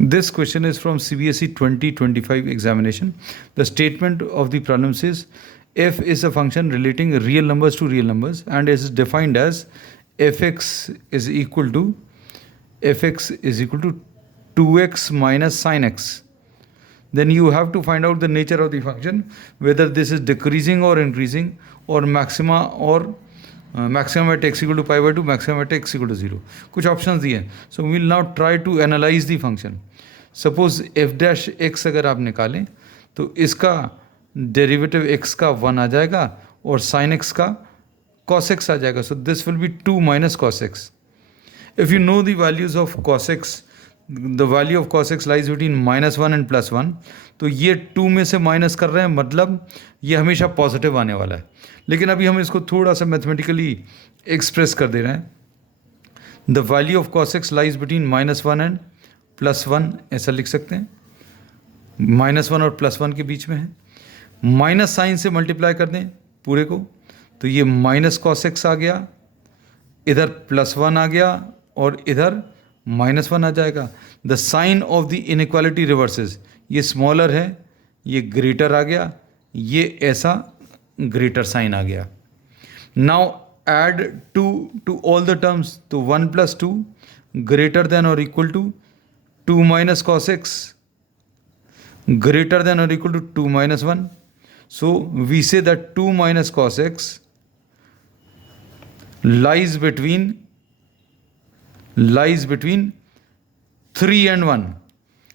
This question is from CBSE 2025 examination. The statement of the problem says f is a function relating real numbers to real numbers and is defined as fx is equal to 2x minus sin x. Then you have to find out the nature of the function, whether this is decreasing or increasing, or maxima maximum at x equal to pi by 2, maximum at x equal to 0. कुछ options दिए हैं. So we will now try to analyze the function. Suppose f dash x अगर आप निकालें तो इसका derivative x का 1 आ जाएगा और sin x का cos x आ जाएगा. So this will be 2 minus cos x. If you know the values of cos x, the value of cos x lies between -1 and +1. तो ये 2 में से माइनस कर रहे हैं, मतलब ये हमेशा पॉजिटिव आने वाला है. लेकिन अभी हम इसको थोड़ा सा मैथमेटिकली एक्सप्रेस कर दे रहे हैं. The value of cos x lies between -1 and +1, ऐसा लिख सकते हैं. -1 और +1 के बीच में है. माइनस साइन से मल्टीप्लाई कर दें पूरे को, तो ये माइनस cos x आ गया, इधर +1 आ गया और इधर -1 आ जाएगा. The sign of the inequality reverses. ये स्मॉलर है, ये ग्रेटर आ गया, ये ऐसा ग्रेटर साइन आ गया. Now add 2 to all the terms, तो 1 + 2 ग्रेटर देन और equal to 2 minus cos x greater than or equal to 2 minus 1. So we say that 2 minus cos x lies between 3 and 1.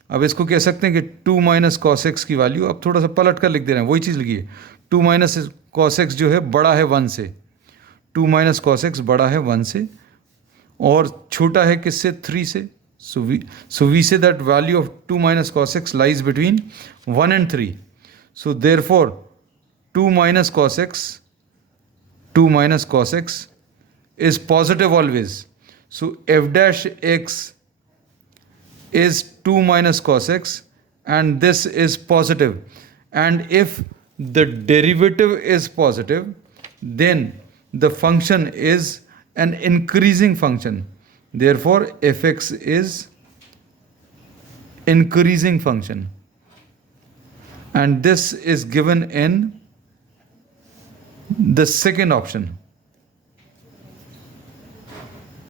अब इसको कह सकते हैं कि 2 minus cos x की value, अब थोड़ा सा पलट कर लिख दे रहे हैं, वही चीज़ लिखिए. 2 minus cos x जो है बड़ा है 1 से. 2 minus cos x बड़ा है 1 से और छोटा है किससे? 3 से. So we say that value of 2 minus cos x lies between 1 and 3. So therefore 2 minus cos x is positive always. So f dash x is 2 minus cos x and this is positive. And if the derivative is positive, then the function is an increasing function. Therefore fx is increasing function, and this is given in the second option.